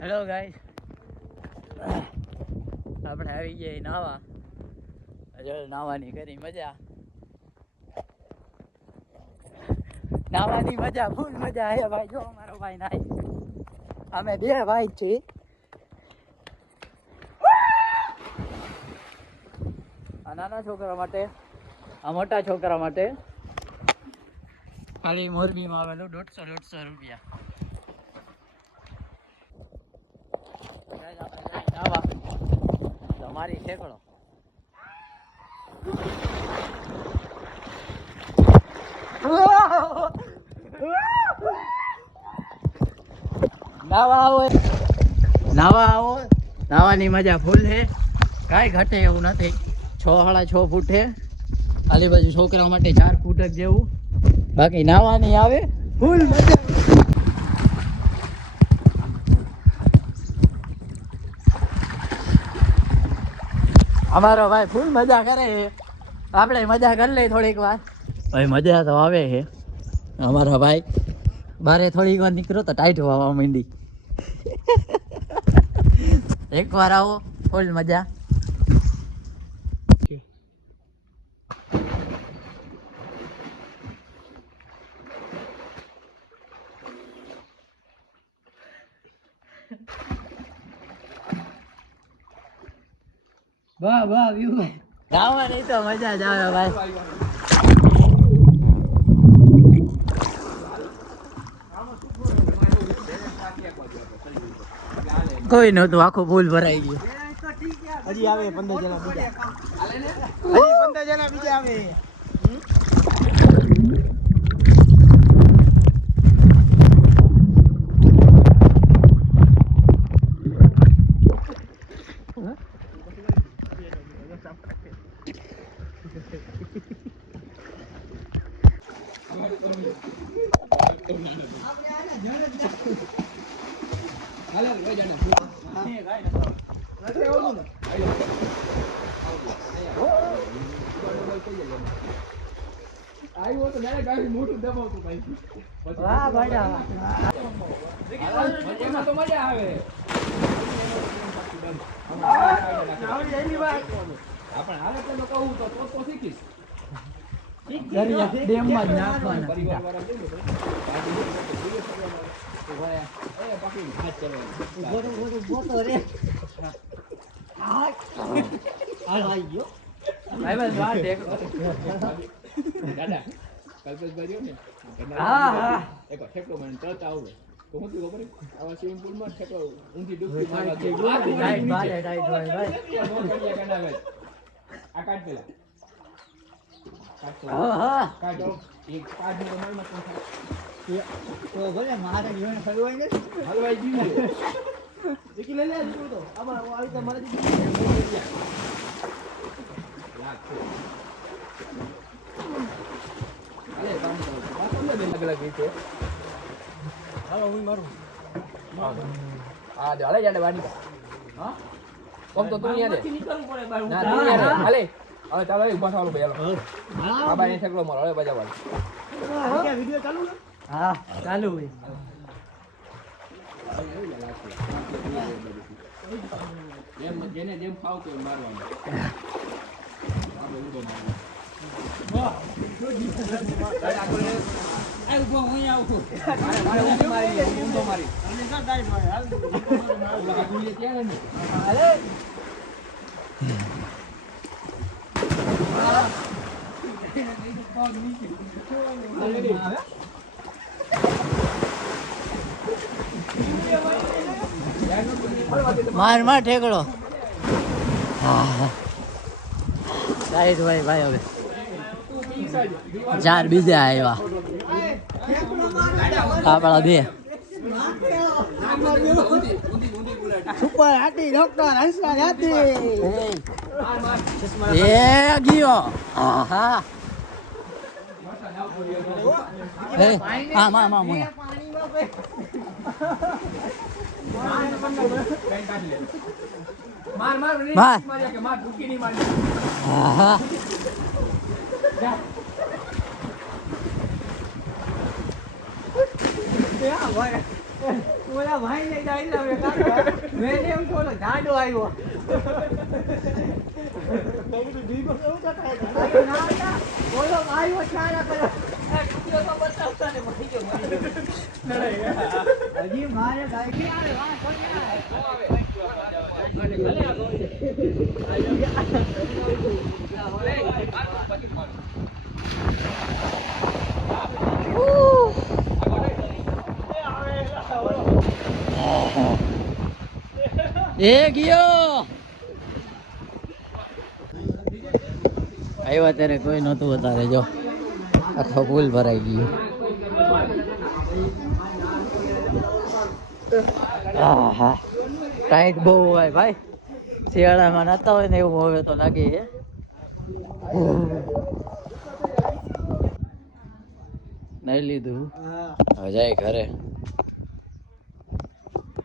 Hello guys, આપણે આવી ગયા નાવા. નાવાની કરી મજા. નાવાની મજા ફૂલ મજા હે ભાઈ. જો અમારો ભાઈ નાય, અમે બે ભાઈ છીએ. આ નાના છોકરા માટે, આ મોટા છોકરા માટે ખાલી મોરબીમાં આવેલું 150 રૂપિયા. તમારી ઠેકડો નાવા આવો, નાવાની મજા ફૂલ છે. કાંઈ ઘટે એવું નથી. 6.5 ફૂટ છે. આલી બાજુ છોકરા માટે 4 ફૂટ જ જેવું. બાકી નાવાની આવે ફૂલ મજા. અમારો ભાઈ ફૂલ મજા કરે છે. આપણે મજા કરી લઈએ થોડીક વાર. ભાઈ મજા તો આવે છે. અમારા ભાઈ બારે થોડીક વાર નીકળો તો ટાઈટ વાવા માંડી. એક વાર આવો, ફૂલ મજા. વાહ વાહ વ્યૂ ભાઈ. ગાવાની તો મજા જ આવે ભાઈ. કોઈ નતું, આખું ફૂલ ભરાઈ ગયું. હજી આવે 15 જણા બીજા. હજી 15 જણા બીજા આવે. મોટું દબાવતું ભાઈ. વાહ ભાઈ, એમાં તો મજા આવે. આપણે હાલે તો કહું તો શીખીશ. ડેમમાં જ નાખવાના. દાદા કલ્પેશભાઈ ને એક ઠેકડો મને તરત આવડે તો હું ખબર આવા સ્વિમિંગ પુલ માં ઠેકડો ઊંધી ડૂબકી મારવા દે. આ કાઢ પેલા કાઢો એક કાઢ નો માલ માં તો ભલે મારે જીવન હલવાઈ ને હલવાઈ જીવે દેખી લે લે તો આમાં આવી તો મારે લાગ છે. અરે કામ કરો પાછળ બે અલગ અલગ રીતે. હાલો હું મારું આ દે હાલે જાડે વાડી. હા કોમ તો તું યાર નીકળવું પડે બાર. ના તું યાર હાલે હવે ચાલો એક પાછો હાલો ભાઈ હાલો. આ બાઈ ઠેકડો મારો હવે બજાવવાનો. કે વિડિયો ચાલુ છે? હા ચાલુ છે. એમ જેને જેમ ફાવ કે મારવાનું. આ બધું બનાવવાનું. વાહ આ ઉભો હું આવું. મારે ઊંધો મારી અને કા દાઈ મારે હાલ ઓલા ગુલી ત્યાં ને અરે માર માર ઠેકડો. રાઈટ ભાઈ ભાઈ. હવે 4 બીજા આવ્યા. આપણા 2 સુપર હાટી ડોક્ટર હંસરાજ હાટી એ ગયો. હા હા મા મા મોયા માર માર માર માર્યા કે માર ભૂકી ની મારી. હા Yeah, ઓલા ભાઈ ને ડાયલા મે કાકા મેં એમ બોલો જાડો આવ્યો બોલો આવ્યો ચારા કરે તો બતાવતા ને મરી ગયો હજી મારે ગાડી આવે વાહ એ ગયો આવ્યા ત્યારે કોઈ નહોતું વધારે જો આખો પુલ ભરાઈ ગયો આહા ટાઈટ બહુ હોય ભાઈ શિયાળામાં નતા હોય ને એવું હવે તો લાગે હે નહીં લીધું હવે જાય ઘરે